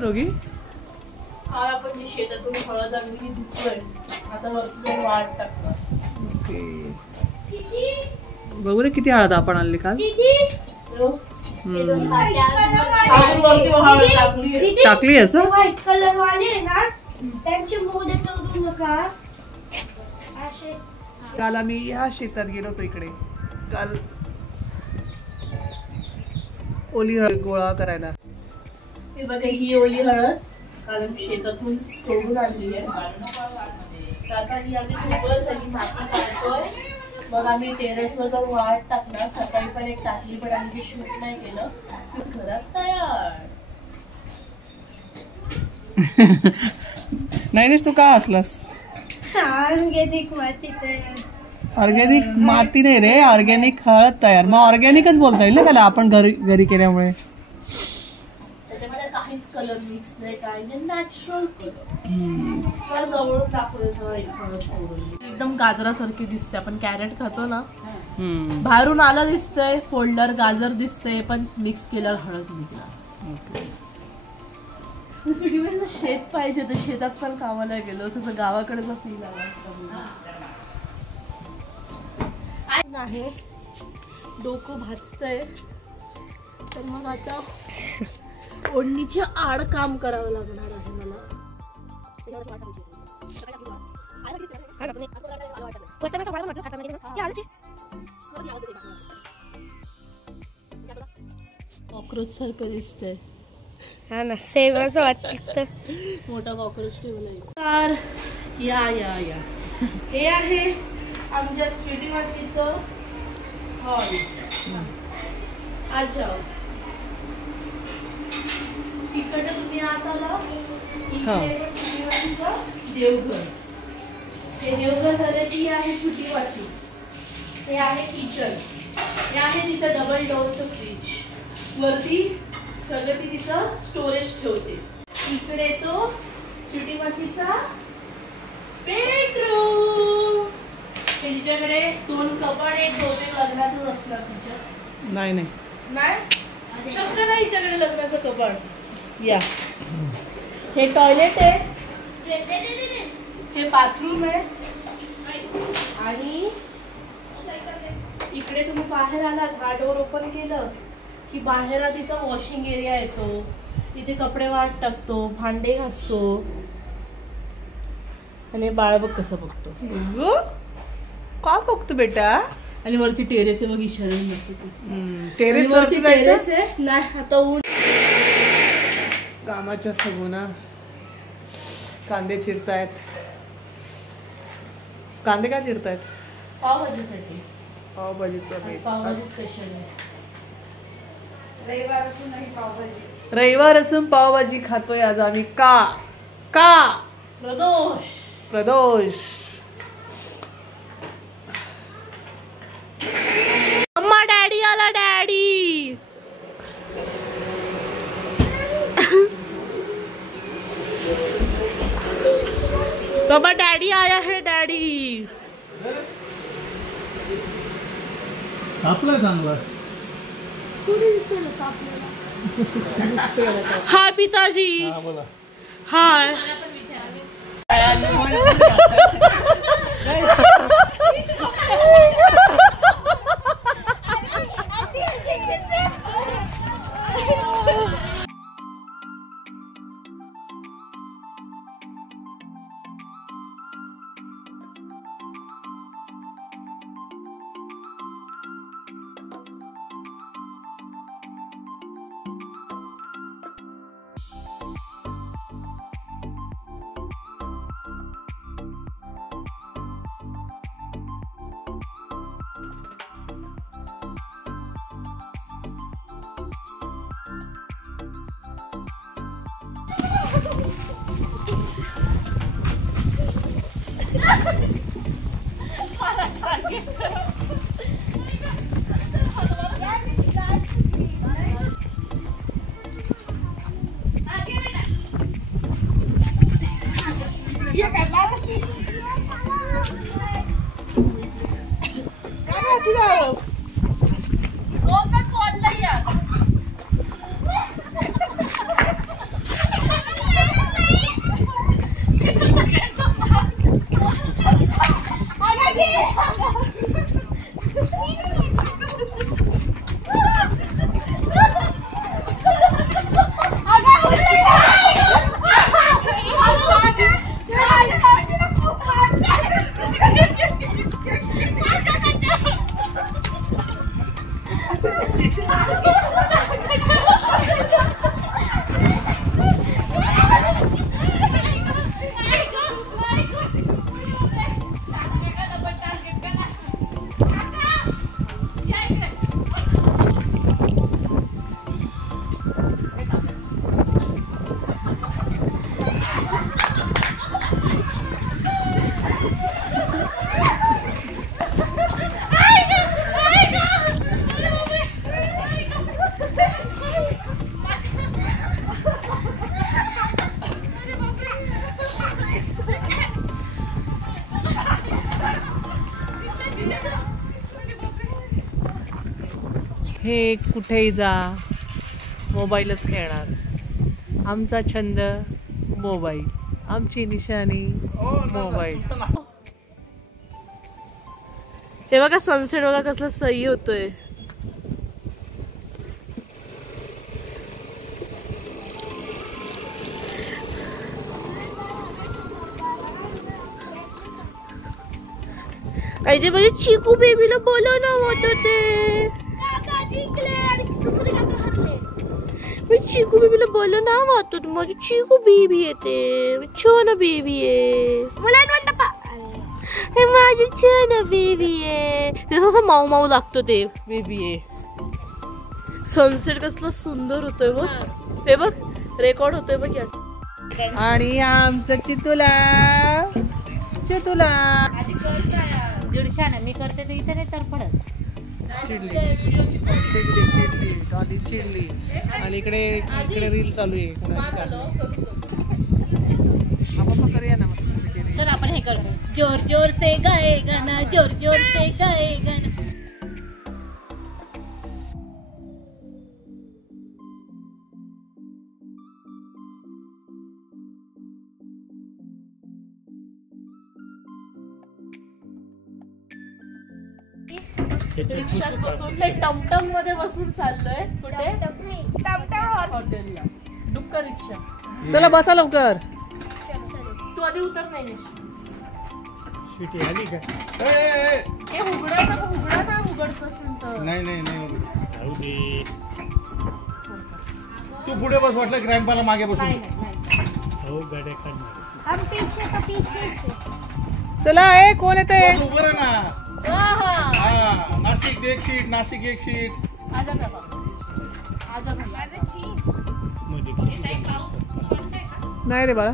दोघी काल आपण जी शेतातून हळद आणली ही धुतलोय, आता वरती जाऊन वाट टाकणार. ओके, बघू रे किती हळद आपण आणली काल. टाकली असं व्हाईट कलर वाले ना त्यांचे मोदे तोडू नका. काल आम्ही ह्या शेतात गेलो होतो इकडे, काल ओली हळद गोळा करायला. हे बघा ही ओली हळद काल शेतातून तोडून आणली आहे. आता ही आम्ही खूप सगळी माती काढतोय. मग आम्ही टेरेसवर जाऊन वाट टाकणार. सकाळी पण एक टाकली, पण आम्ही शूट नाही केलं. घरात तयार. नाही तू का हसलास? ऑर्गेनिक माती तयार. ऑर्गेनिक माती नाही रे, ऑर्गेनिक हळद तयार. मग ऑर्गेनिकच बोलता येईल ना त्याला, आपण घरी केल्यामुळे. त्याच्यामध्ये काहीच कलर मिक्स नाही, काही नाही, नॅचरल कलर. जवळून दाखवलं एकदम गाजरासारखी दिसते. आपण कॅरेट खातो ना, बाहेरून आलं दिसतंय फोल्डर, गाजर दिसतंय, पण मिक्स केल्यावर हळद निघणार. सिटीमध्ये शेत पाहिजे, तर शेतात पण कामाला गेलो असं गावाकडचा फील आला. आहे डोकं भाजतंय, तर मग आता ओढणीच्या आड काम करावं लागणार आहे मला. कॉक्रोच सारखं दिसतंय. हा ना, सेम असं वाटतं. मोठा कॉक्रोच ठेवलाय. तर या या या हे आहे आमच्या स्वीटी मासीचं हॉल. आज जाऊ इकडे तुम्ही आत आला, इकडे स्वीटी मासीचं देवघर. हे देवघर झालं की आहे स्वीटी मासी. हे आहे किचन. हे आहे तिचं डबल डोअरचं फ्रीज. वरती सगळं ती तिचं स्टोरेज ठेवते. इकडे तो स्वीटी मासीचा बेडरूम. तिच्याकडे 2 कपाट, एक बहुतेक लग्नाचं असणार तिच्या. नाही नाही शब्द नाही हिच्याकडे लग्नाचं कपाट. या हे टॉयलेट आहे, हे बाथरूम आहे. आणि इकडे तुम्ही बाहेर आलात, हा डोर ओपन केलं की बाहेर तिचा वॉशिंग एरिया येतो. इथे कपडे वाट टाकतो, भांडे घासतो. आणि बाळ बघ कसं बघतो. का बघतो बेटा? आणि वरती टेरेस आहे बघ, इशारा बघतो. टेरेस वरती टेरेस आहे. नाही आता ऊन. कामाच्या सगुना कांदे चिरतायत. कांदे का चिरतायत? पावभाजीसाठी. पावभाजीचा बेत. पावभाजी स्पेशल आहे. रविवार असून पावभाजी खातोय आज आम्ही. का प्रदोष. अम्मा डॅडी आला. डॅडी बाबा डॅडी आया है. डॅडी आपला चांगला. हाय पिताजी. हाय. हे कुठेही जा मोबाईलच खेळणार. आमचा छंद मोबाईल, आमची निशाणी मोबाईल. हे बघा सनसेट बघा कसला सही होतोय. अरे म्हणजे चिकू बेबीला बोलवणं होतं ते. चिकू बेबीला बोलवणं होतं. माझी चिकू बेबी येते. छान बेबी आहे. हे माझी छान बेबी आहे. ते असं माऊ माऊ लागतो ते बेबी आहे. सनसेट कसला सुंदर होतोय बघ. हे बघ रेकॉर्ड होतोय बघ या. आणि आमचं चितुला चितुला मी करते तर इथे नाही तर पडत. चिडली चिडली डॉली चिडली. आणि इकडे इकडे रील चालू आहे करूया ना मस्त. तर आपण हे करू. जोर जोर से गाए गाना, जोर जोर से गाए गाना. रिक्षात बसून ते टमटम मध्ये बसून चाललोय. कुठे? हॉटेलला. डुक्कर रिक्षा. चला बसा लवकर. तू आधी उतर. नाही शिटी आली का? हे उघडा ना उघडत असेल तर. नाही जाऊ दे. तू पुढे बस. वाटलं ग्रँडपाला मागे बसून. हो गाड्या काढणार. हम पीछे तो पीछे. चला ए कोण येते? उभं राहा ना. हा नाशिक एक सीट. नाशिक एक सीट. आजा बाबा. आजा बाबा. नाही रे बाळा.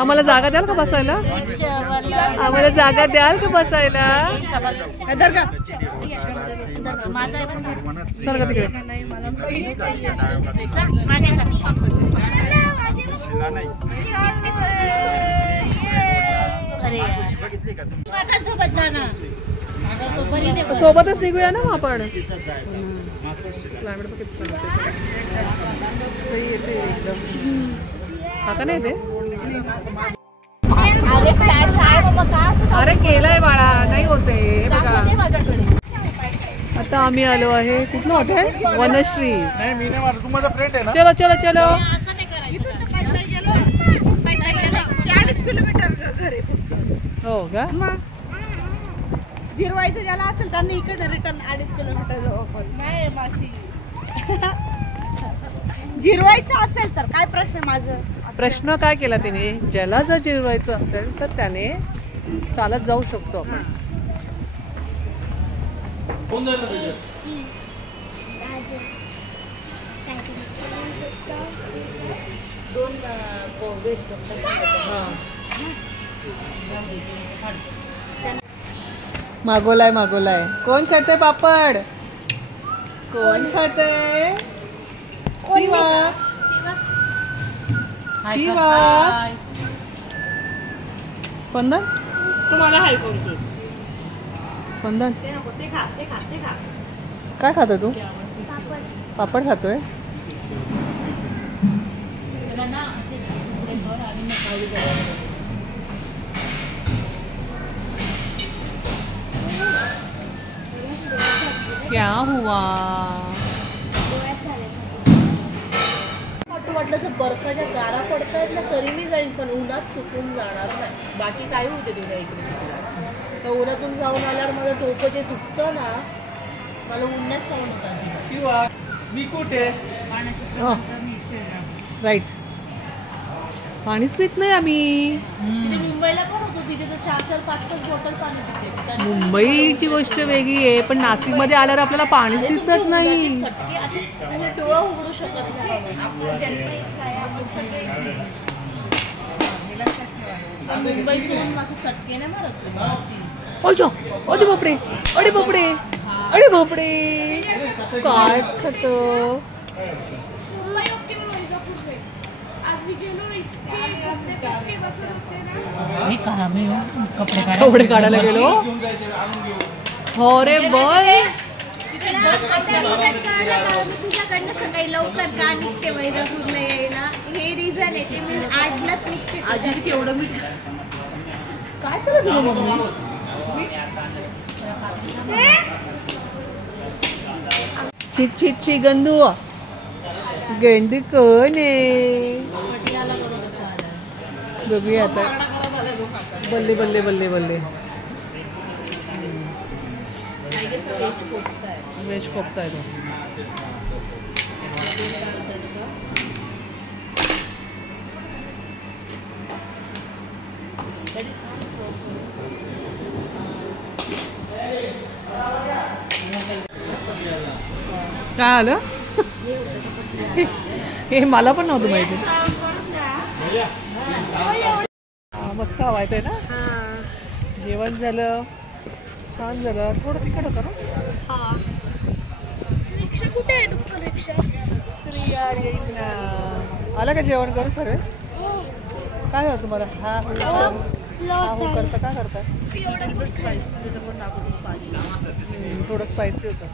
आम्हाला जागा द्याल का बसायला? आम्हाला जागा द्याल का बसायला? सर का तिकडे. सोबतच निघूया ना आपण. आता नाही ते. अरे केलंय बाळा. नाही होते बघा. आता आम्ही आलो आहे कुठलं हॉटेल? वनश्री. चलो चलो चलो. हो का? जिरवायचं ज्याला असेल त्यांनी इकडे रिटर्न 2.5 किलोमीटर जवळ. नाही मासी. जिरवायचं असेल तर काय प्रश्न माझं? प्रश्न काय केला त्याने? ज्याला जर जिरवायचं असेल तर त्याने चालत जाऊ शकतो आपण. मागोलाय मागोलाय. कोण खाते पापड? कोण खाते? शिवा. शिवा. स्पंदन तुम्हाला हाय करतो. स्पंदन काय खातो तू? पापड खातोय. क्या हुआ? वाटलं असं बर्फाच्या गारा पडतायत ना तरी मी जाईन. पण उन्हात चुकून जाणार नाही. बाकी काही होते तुझ्या इकडे. तर उन्हातून जाऊन आल्यावर माझं डोकं जे दुखतं ना मला उन्हात सहन होतात. मी कुठे? राईट. पाणीच पित नाही आम्ही. तिथे मुंबईला पण होतो. तिथे तर 4-4, 5-5 बॉटल पाणी पिते. मुंबईची गोष्ट वेगळी आहे पण नाशिक मध्ये आल्यावर आपल्याला पाणीच दिसत नाही. डोळा उघडू शकत नाही. मुंबईचं ऊन असं चटके नाही मारत. अरे बापरे. अरे बापरे. अरे बापरे. काय खातो? आज मी गेलो कपडे काढायला गेलो. हो रे बल. तुझ्याकडनं सकाळी लवकर का निघते वैजापूरला यायला हे रिझन आहे ते मी 8लाच निघते. आजी केवढं मीठ काय चालू तुझं मम्मी. ची गंदू गेंदी कोण आहे बघूया आता. बल्ले बल्ले बल्ले बल्ले. वेज कोफ्ता आहे तो. काय आलं हे मला पण नव्हतं माहिती. मस्त हवा येते ना. जेवण झालं छान झालं. थोडं तिखट होतं ना. रिक्षा कुठे आहे डुक्कर रिक्षा. यार येईल ना. आलं का जेवण करू सर. काय झालं तुम्हाला. हा हो करता काय करता. थोडं स्पायसी होतं.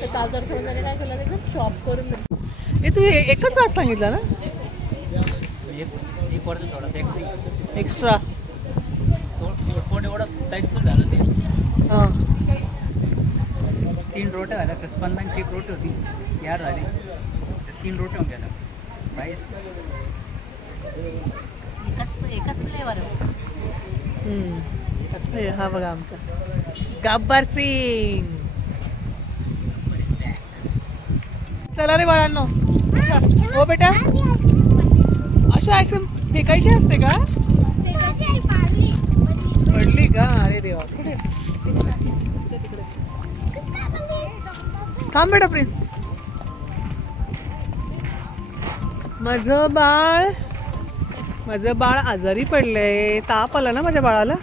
ते ताजर थोडं झाले काय केलं एकदम चॉप करून. हे तू एकच भात सांगितलं ना. एक्स्ट्रा हां 3 रोट्या झाल्या. तर स्पंदांची एक रोटी होती यार झाली 3 रोट्या होऊन गेल्या. राईस एकच फ्लेवर. हा बघा आमचा गब्बर सिंग. चला रे बाळांनो. हो बेटा अशी आईस्क्रीम फेकायची असते का. पडली का. अरे देवा. कुठे थांब बेटा प्रिन्स. माझं बाळ आजारी पडलंय. ताप आला ना माझ्या बाळाला.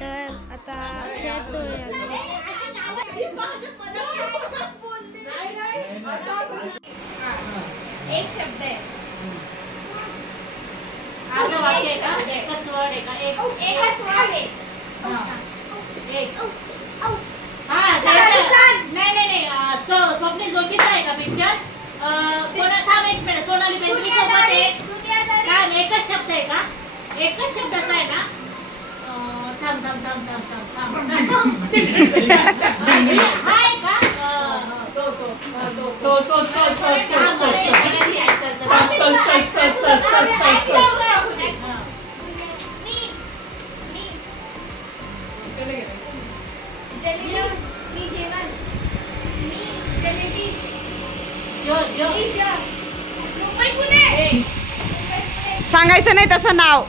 तर आता खेळतोय. एक शब्द आहे. एकच वर्ड आहे. नाही स्वप्नील जोशीचा आहे का पिक्चर. थांब एक मिनिट. सोनाली बेंद्रे सोबत आहे. एकच शब्द आहे का. एकच शब्दाचा आहे ना. थांब हाय का. सांगायचं नाही तसं नाव.